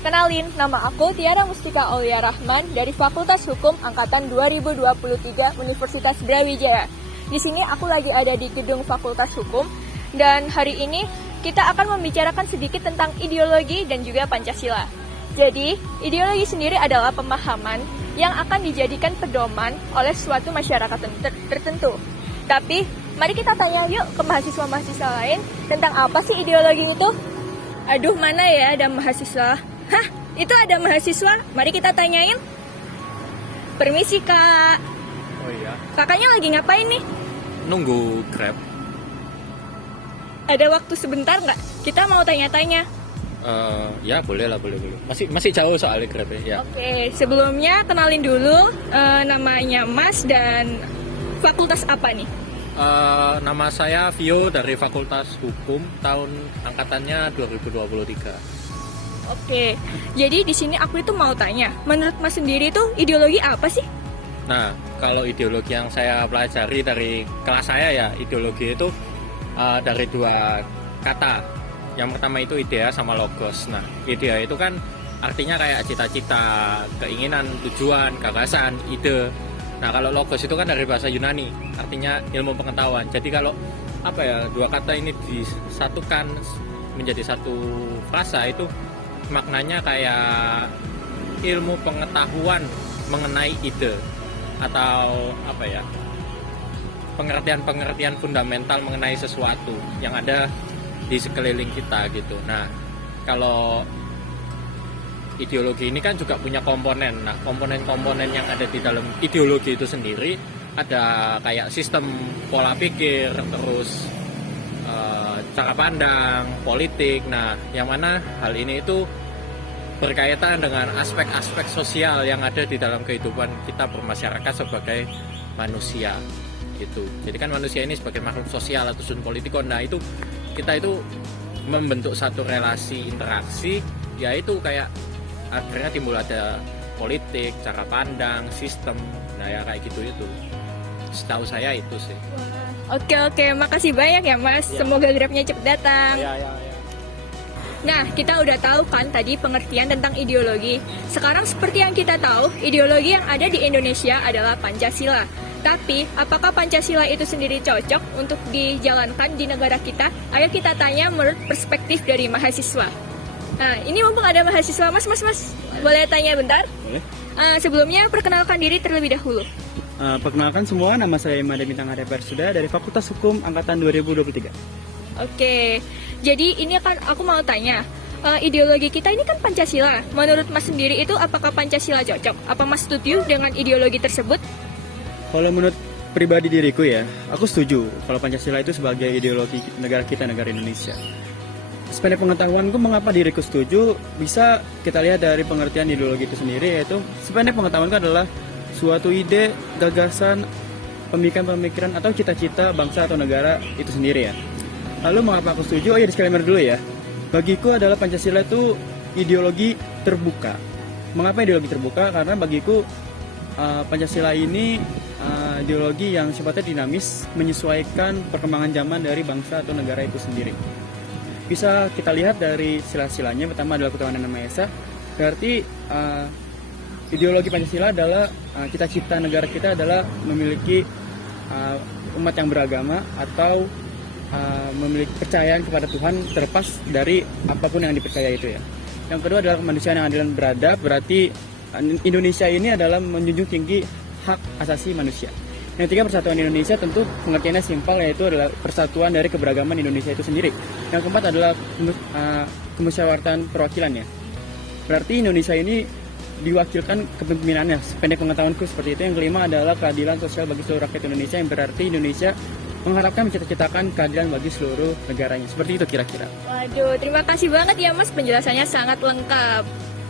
Kenalin, nama aku Tiara Mustika Aulia Rahman dari Fakultas Hukum Angkatan 2023 Universitas Brawijaya. Di sini aku lagi ada di gedung Fakultas Hukum dan hari ini kita akan membicarakan sedikit tentang ideologi dan juga Pancasila. Jadi, ideologi sendiri adalah pemahaman yang akan dijadikan pedoman oleh suatu masyarakat tertentu. Tapi, mari kita tanya yuk ke mahasiswa-mahasiswa lain tentang apa sih ideologi itu? Aduh, mana ya ada mahasiswa? Hah, itu ada mahasiswa? Mari kita tanyain. Permisi, Kak. Oh iya, Kakaknya lagi ngapain nih? nunggu Grab. Ada waktu sebentar nggak? Kita mau tanya-tanya. Ya boleh lah, boleh. Masih jauh soalnya Grab ya. Oke, sebelumnya kenalin dulu namanya Mas dan fakultas apa nih? Nama saya Vio dari Fakultas Hukum, tahun angkatannya 2023. Oke, jadi di sini aku itu mau tanya, menurut Mas sendiri itu ideologi apa sih? Nah, kalau ideologi yang saya pelajari dari kelas saya ya, ideologi itu dari dua kata. Yang pertama itu idea sama logos. Nah, idea itu kan artinya kayak cita-cita, keinginan, tujuan, gagasan, ide. Nah, kalau logos itu kan dari bahasa Yunani, artinya ilmu pengetahuan. Jadi kalau dua kata ini disatukan menjadi satu frasa itu maknanya kayak ilmu pengetahuan mengenai ide atau pengertian-pengertian fundamental mengenai sesuatu yang ada di sekeliling kita gitu. Nah, kalau ideologi ini kan juga punya komponen. Nah, komponen-komponen yang ada di dalam ideologi itu sendiri ada kayak sistem pola pikir, terus cara pandang, politik. Nah, yang mana hal ini itu berkaitan dengan aspek-aspek sosial yang ada di dalam kehidupan kita bermasyarakat sebagai manusia gitu. Jadi kan manusia ini sebagai makhluk sosial atau sun politikon. Nah, itu kita itu membentuk satu relasi interaksi, yaitu kayak akhirnya timbul ada politik, cara pandang, sistem. Nah, ya kayak gitu itu. Setahu saya itu sih. Oke, makasih banyak ya Mas. Ya. Semoga Grabnya cepat datang. Ya. Nah, kita udah tahu kan tadi pengertian tentang ideologi. Sekarang seperti yang kita tahu, ideologi yang ada di Indonesia adalah Pancasila. Tapi, apakah Pancasila itu sendiri cocok untuk dijalankan di negara kita? Ayo kita tanya menurut perspektif dari mahasiswa. Nah, ini mumpung ada mahasiswa, Mas. Boleh tanya bentar? Boleh. Sebelumnya, perkenalkan diri terlebih dahulu. Perkenalkan semua, nama saya Made Bintang Hadaper Suda dari Fakultas Hukum Angkatan 2023. Oke, jadi ini kan aku mau tanya, ideologi kita ini kan Pancasila. Menurut Mas sendiri itu apakah Pancasila cocok? Apa Mas setuju dengan ideologi tersebut? Kalau menurut pribadi diriku ya, aku setuju kalau Pancasila itu sebagai ideologi negara kita, negara Indonesia. Sependek pengetahuanku mengapa diriku setuju, bisa kita lihat dari pengertian ideologi itu sendiri, yaitu sependek pengetahuanku adalah suatu ide, gagasan, pemikiran atau cita-cita bangsa atau negara itu sendiri ya. Lalu mengapa aku setuju? Oh ya, disclaimer dulu ya. Bagiku adalah Pancasila itu ideologi terbuka. Mengapa ideologi terbuka? Karena bagiku Pancasila ini ideologi yang sifatnya dinamis, menyesuaikan perkembangan zaman dari bangsa atau negara itu sendiri. Bisa kita lihat dari sila-silanya. Pertama adalah ketuhanan yang Maha Esa. Berarti ideologi Pancasila adalah cita-cita negara kita adalah memiliki umat yang beragama atau memiliki kepercayaan kepada Tuhan terlepas dari apapun yang dipercaya itu ya. Yang kedua adalah kemanusiaan yang adil dan beradab. Berarti Indonesia ini adalah menjunjung tinggi hak asasi manusia. Yang ketiga, persatuan Indonesia, tentu pengertiannya simpel, yaitu adalah persatuan dari keberagaman Indonesia itu sendiri. Yang keempat adalah kemusyawaratan perwakilannya. Berarti Indonesia ini diwakilkan kepemimpinannya, sependek pengetahuanku seperti itu. Yang kelima adalah keadilan sosial bagi seluruh rakyat Indonesia, yang berarti Indonesia mengharapkan mencita-citakan keadilan bagi seluruh negaranya. Seperti itu kira-kira. Waduh, terima kasih banget ya Mas, penjelasannya sangat lengkap.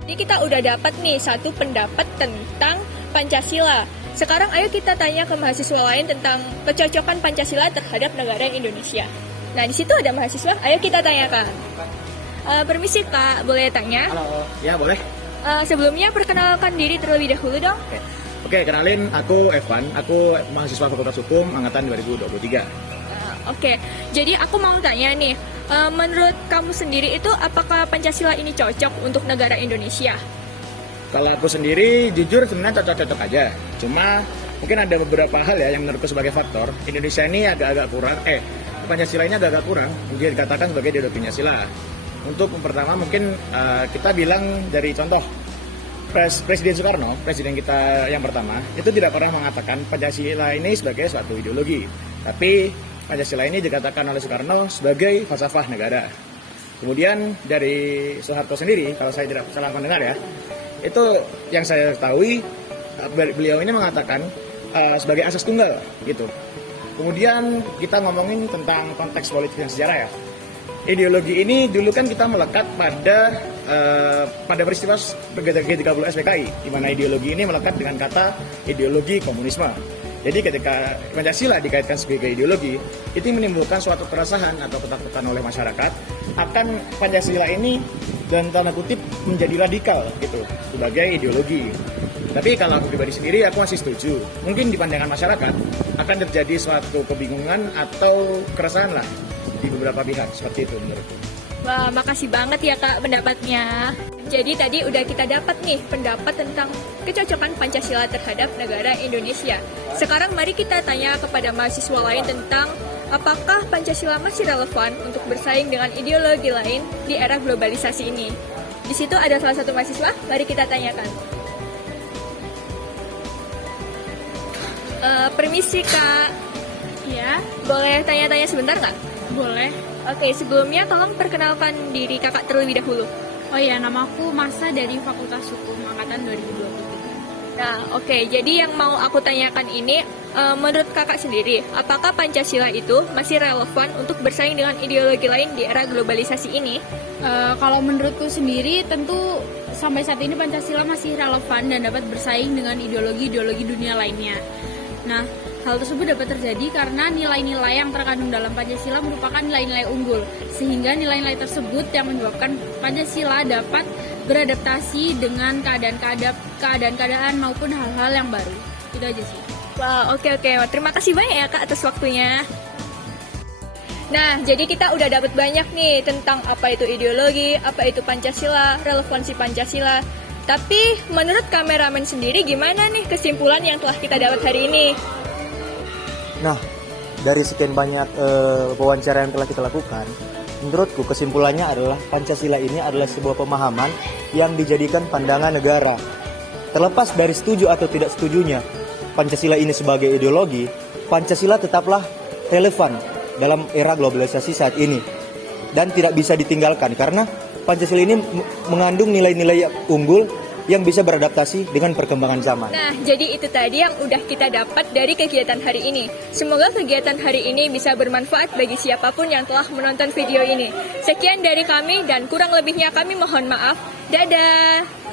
Jadi kita udah dapat nih satu pendapat tentang Pancasila. Sekarang ayo kita tanya ke mahasiswa lain tentang kecocokan Pancasila terhadap negara Indonesia. Nah, di situ ada mahasiswa, ayo kita tanyakan. Permisi Kak, boleh tanya? Halo, ya boleh. Sebelumnya perkenalkan diri terlebih dahulu dong. Oke, kenalin, aku Evan, aku mahasiswa Fakultas Hukum Angkatan 2023. Oke, jadi aku mau tanya nih, Menurut kamu sendiri itu apakah Pancasila ini cocok untuk negara Indonesia? Kalau aku sendiri jujur sebenarnya cocok-cocok aja. Cuma mungkin ada beberapa hal ya yang menurutku sebagai faktor Indonesia ini agak-agak kurang. Pancasila ini agak-agak kurang. Mungkin dikatakan sebagai ideologi Pancasila. Untuk yang pertama mungkin kita bilang dari contoh Presiden Soekarno, presiden kita yang pertama, itu tidak pernah mengatakan Pancasila ini sebagai suatu ideologi. Tapi Pancasila ini dikatakan oleh Soekarno sebagai falsafah negara. Kemudian dari Soeharto sendiri, kalau saya tidak salah mendengar ya, itu yang saya ketahui beliau ini mengatakan sebagai asas tunggal gitu. Kemudian kita ngomongin tentang konteks politik dan sejarah ya. Ideologi ini dulu kan kita melekat pada peristiwa G30 SPKI, di mana ideologi ini melekat dengan kata ideologi komunisme. Jadi ketika Pancasila dikaitkan sebagai ideologi, itu menimbulkan suatu keresahan atau ketakutan oleh masyarakat akan Pancasila ini dan tanda kutip menjadi radikal gitu sebagai ideologi. Tapi kalau aku pribadi sendiri aku masih setuju. Mungkin di pandangan masyarakat akan terjadi suatu kebingungan atau keresahan lah di beberapa pihak seperti itu menurutku. Wah, makasih banget ya Kak pendapatnya. Jadi tadi udah kita dapat nih pendapat tentang kecocokan Pancasila terhadap negara Indonesia. Sekarang mari kita tanya kepada mahasiswa lain tentang apakah Pancasila masih relevan untuk bersaing dengan ideologi lain di era globalisasi ini. Di situ ada salah satu mahasiswa, mari kita tanyakan. Permisi Kak. Ya, Boleh tanya-tanya sebentar nggak? boleh. Oke, sebelumnya tolong perkenalkan diri kakak terlebih dahulu. Oh ya, nama aku Masa dari Fakultas Hukum Angkatan 2023. Nah, oke. Jadi yang mau aku tanyakan ini, menurut kakak sendiri, apakah Pancasila itu masih relevan untuk bersaing dengan ideologi lain di era globalisasi ini? Kalau menurutku sendiri, tentu sampai saat ini Pancasila masih relevan dan dapat bersaing dengan ideologi-ideologi dunia lainnya. Nah, hal tersebut dapat terjadi karena nilai-nilai yang terkandung dalam Pancasila merupakan nilai-nilai unggul, sehingga nilai-nilai tersebut yang menyebabkan Pancasila dapat beradaptasi dengan keadaan-keadaan maupun hal-hal yang baru. Itu aja sih. Wah, oke. Terima kasih banyak ya Kak atas waktunya. Nah, jadi kita udah dapat banyak nih tentang apa itu ideologi, apa itu Pancasila, relevansi Pancasila. Tapi menurut kameramen sendiri gimana nih kesimpulan yang telah kita dapat hari ini? Nah, dari sekian banyak wawancara yang telah kita lakukan, menurutku kesimpulannya adalah Pancasila ini adalah sebuah pemahaman yang dijadikan pandangan negara. Terlepas dari setuju atau tidak setujunya Pancasila ini sebagai ideologi, Pancasila tetaplah relevan dalam era globalisasi saat ini dan tidak bisa ditinggalkan karena Pancasila ini mengandung nilai-nilai unggul yang bisa beradaptasi dengan perkembangan zaman. Nah, jadi itu tadi yang udah kita dapat dari kegiatan hari ini. Semoga kegiatan hari ini bisa bermanfaat bagi siapapun yang telah menonton video ini. Sekian dari kami dan kurang lebihnya kami mohon maaf. Dadah!